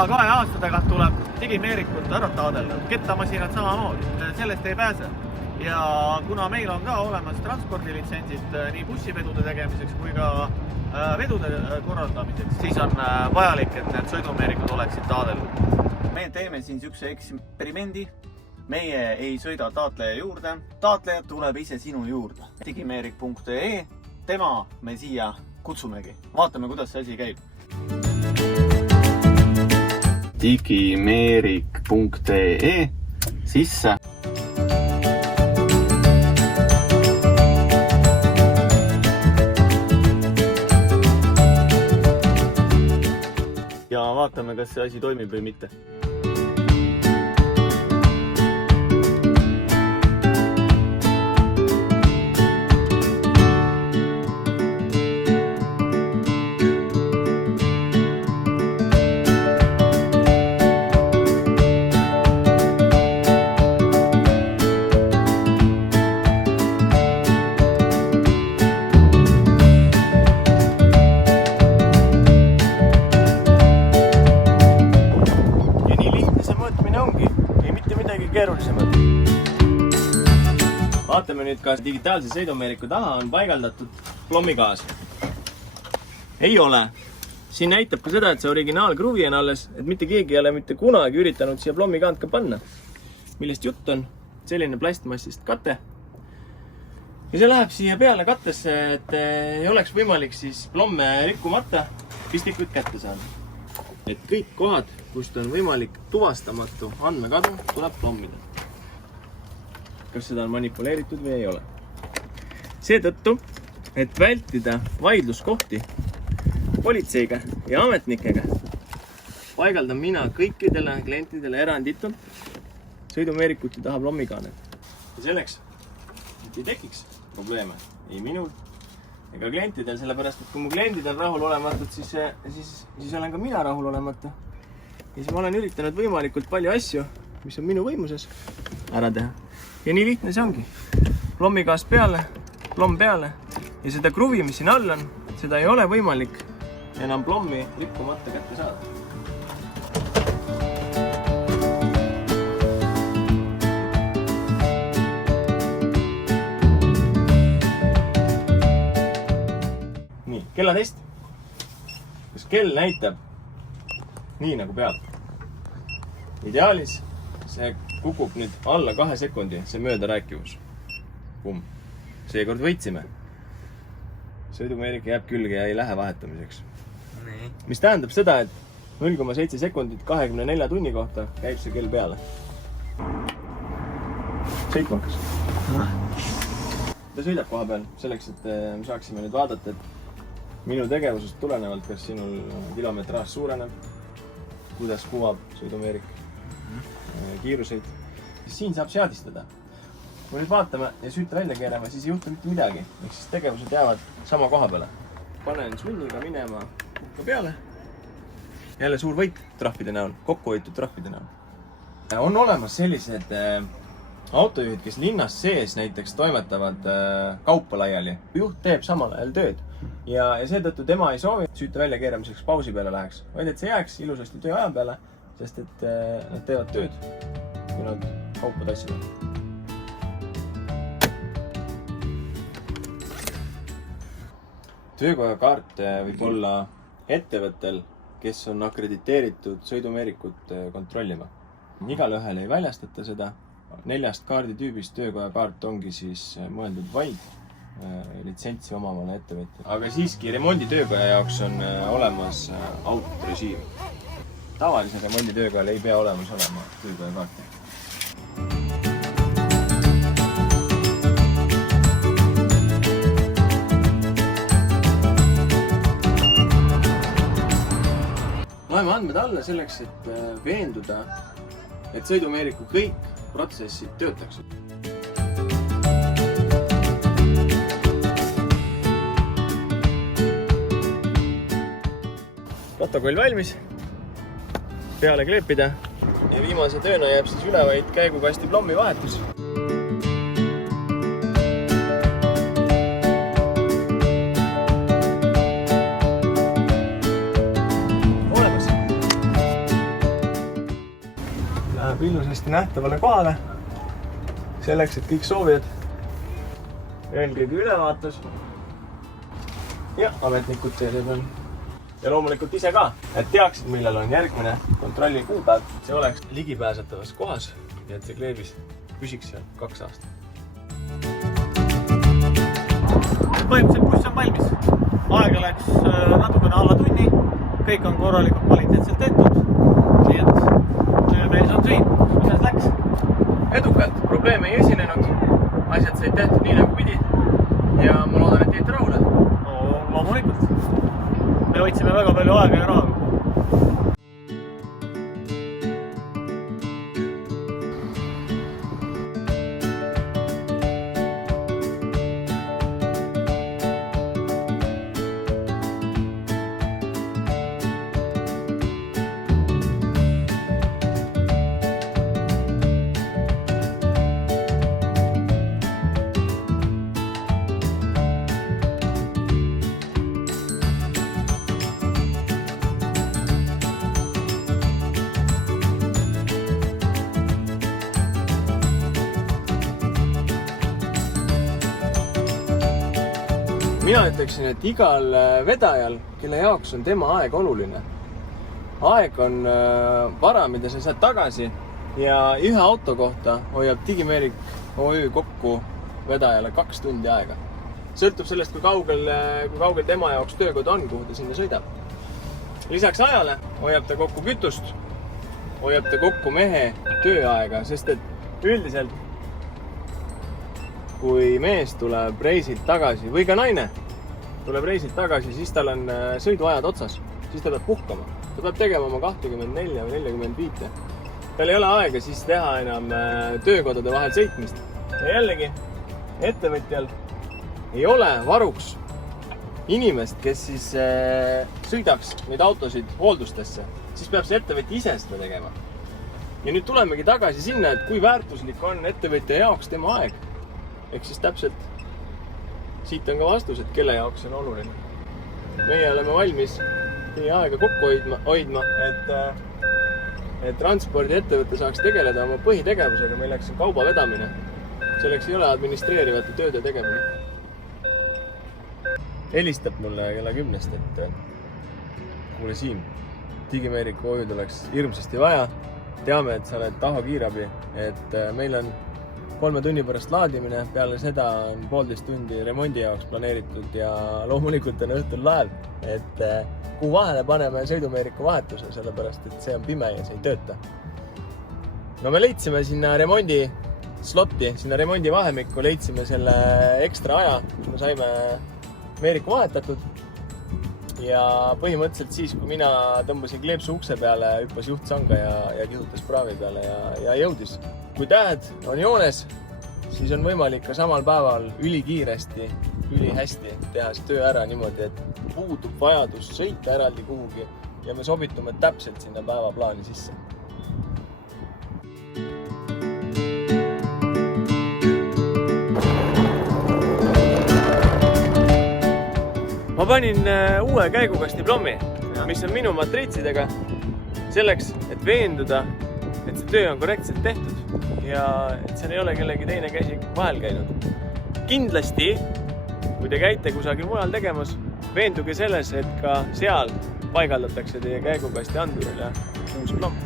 iga 2 aasta tagant tuleb digimeerikut ära taadella, kettamasinad samamoodi, sellest ei pääse. Ja kuna meil on ka olemas transpordilitsentsid nii bussivedude tegemiseks kui ka vedude korraldamiseks, siis on vajalik, et need sõidumeerikud oleksid taadelnud. Me teeme siin sükse eksperimendi. Meie ei sõida taatleja juurde, taatleja tuleb ise sinu juurde. digimeerik.ee, tema me siia kutsumegi. Vaatame, kuidas see asi käib. digimeerik.ee sisse. Ja vaatame, kas see asi toimib või mitte. Keerulisemad. Vaatame nüüd, kas digitaalse sõidumeeriku taha on paigaldatud plommigaas. Ei ole. Siin näitab ka seda, et see originaalkruvi on alles, et mitte keegi ei ole mitte kunagi üritanud siia plommigaant ka panna. Millest jutt on? Selline plastmassist kate. Ja see läheb siia peale kattesse, et ei oleks võimalik siis plomme rikkumata pistikuid kätte saada. Et kõik kohad, kust on võimalik tuvastamatu andmekadu, tuleb plommida. Kas seda on manipuleeritud või ei ole. Seetõttu, et vältida vaidluskohti politseiga ja ametnikega, paigaldan mina kõikidele klientidele eranditult sõidumeerikuti taha plommikaaned. Ja selleks, et ei tekiks probleeme ei minul ega klientidel, sellepärast, et kui mu kliendid on rahul olematud, siis olen ka mina rahul olemata. Ja siis ma olen üritanud võimalikult palju asju, mis on minu võimuses, ära teha. Ja nii lihtne see ongi. Plommigaas peale, plomm peale ja seda kruvi, mis siin all on, seda ei ole võimalik enam plommi rikkumata kätte saada. Kellatest. Kas kell näitab nii nagu peab? Ideaalis see kukub nüüd alla 2 sekundi, see möödarääkivus. Pum. Seekord võitsime. Sõidumeerik jääb külge ja ei lähe vahetamiseks. Nee. Mis tähendab seda, et 0,7 sekundit 24 tunni kohta käib see kell peale. Sõitmakas. Ta sõidab koha peal selleks, et me saaksime nüüd vaadata, et minu tegevusest tulenevalt, kas sinul kilometraaž suureneb, kuidas kuvab sõidumeerik kiiruseid, siis siin saab seadistada. Kui nüüd vaatame ja süüta välja keerame, siis ei juhtu mitte midagi. Ehk siis tegevused jäävad sama koha peale. Panen sunniga minema hukka peale. Jälle suur võit trahvide näol, kokkuhoitud trahvide näol. On olemas sellised autojuhid, kes linnas sees näiteks toimetavad kaupa laiali. Juht teeb samal ajal tööd. Ja seetõttu tema ei soovi süüta välja keeramiseks pausi peale läheks, vaid et see jääks ilusasti töö aja peale, sest et nad teevad tööd, kui nad kaupa tassivad. Töökoja kaart võib olla ettevõttel, kes on akrediteeritud sõidumeerikut kontrollima. Igal ühel ei väljastata seda. 4 kaarditüübist töökoja kaart ongi siis mõeldud vaid litsentsi omavale ettevõtja. Aga siiski remonditöökoja jaoks on olemas autorežiim. Tavalise remonditöökojal ei pea olemas olema töökoja kaarti. Loeme andmed alla selleks, et veenduda, et sõidumeeriku kõik protsessid töötaksid. Protokoll valmis, peale kleepida ja viimase tööna jääb siis üle vaid käigukasti plommi vahetus. Olemas. ilusasti nähtavale kohale. Selleks, et kõik soovijad eelkõige ülevaatus ja ametnikud teile peal. Ja loomulikult ise ka, et teaksid, millal on järgmine kontrolli kuupäev. See oleks ligipääsetavas kohas ja et see kleebis püsiks seal 2 aastat. Põhimõtteliselt buss on valmis. Aega läks natukene alla tunni. Kõik on korralikult kvaliteetselt tehtud. Nii et töömees on siin. Kuidas läks? Edukalt. Probleeme ei esinenud. Asjad said tehtud nii nagu pidi. Ja ma loodan, et jäite rahule. No, loomulikult. Me võtsime väga palju aega ja raha. Mina ütleksin, et igal vedajal, kelle jaoks on tema aeg oluline. Aeg on vara, mida sa saad tagasi ja ühe auto kohta hoiab Digimeeric OÜ kokku vedajale 2 tundi aega. Sõltub sellest, kui kaugel tema jaoks töökod on, kuhu ta sinna sõidab. Lisaks ajale hoiab ta kokku kütust, hoiab ta kokku mehe tööaega, sest et üldiselt kui mees tuleb reisilt tagasi või ka naine tuleb reisilt tagasi, siis tal on sõiduajad otsas, siis ta peab puhkama. Ta peab tegema oma 24 või 45. Tal ei ole aega siis teha enam töökodade vahel sõitmist. Ja jällegi, ettevõtjal ei ole varuks inimest, kes siis sõidaks neid autosid hooldustesse. Siis peab see ettevõtja ise seda tegema. Ja nüüd tulemegi tagasi sinna, et kui väärtuslik on ettevõtja jaoks tema aeg. Ehk siis täpselt siit on ka vastus, et kelle jaoks on oluline. Meie oleme valmis teie aega kokku hoidma, et transpordiettevõte saaks tegeleda oma põhitegevusega, milleks on kauba vedamine. Selleks ei ole administreerivate tööde tegemine. Helistab mulle kella 10, et kuule Siim, Digimeeric OÜ-d oleks hirmsasti vaja. Teame, et sa oled Taho kiirabi, et meil on 3 tunni pärast laadimine, peale seda on 1,5 tundi remondi jaoks planeeritud ja loomulikult on õhtul laev, et kuhu vahele paneme Sõidumeeriku vahetuse, sellepärast et see on pime ja see ei tööta. No me leidsime sinna remondi slotti, sinna remondi vahemikku leidsime selle ekstra aja, kus me saime Meeriku vahetatud ja põhimõtteliselt siis, kui mina tõmbasin kleepsu ukse peale, hüppas juht sanga ja kihutas praavi peale ja jõudis. Kui tähed on joones, siis on võimalik ka samal päeval ülikiiresti, ülihästi teha see töö ära niimoodi, et puudub vajadus sõita eraldi kuhugi ja me sobitume täpselt sinna päevaplaani sisse. Ma panin uue käigukasti plommi, mis on minu matriitsidega, selleks, et veenduda, et see töö on korrektselt tehtud ja et seal ei ole kellegi teine käsi vahel käinud. Kindlasti, kui te käite kusagil mujal tegemas, veenduge selles, et ka seal paigaldatakse teie käigukasti andurile uus plomm.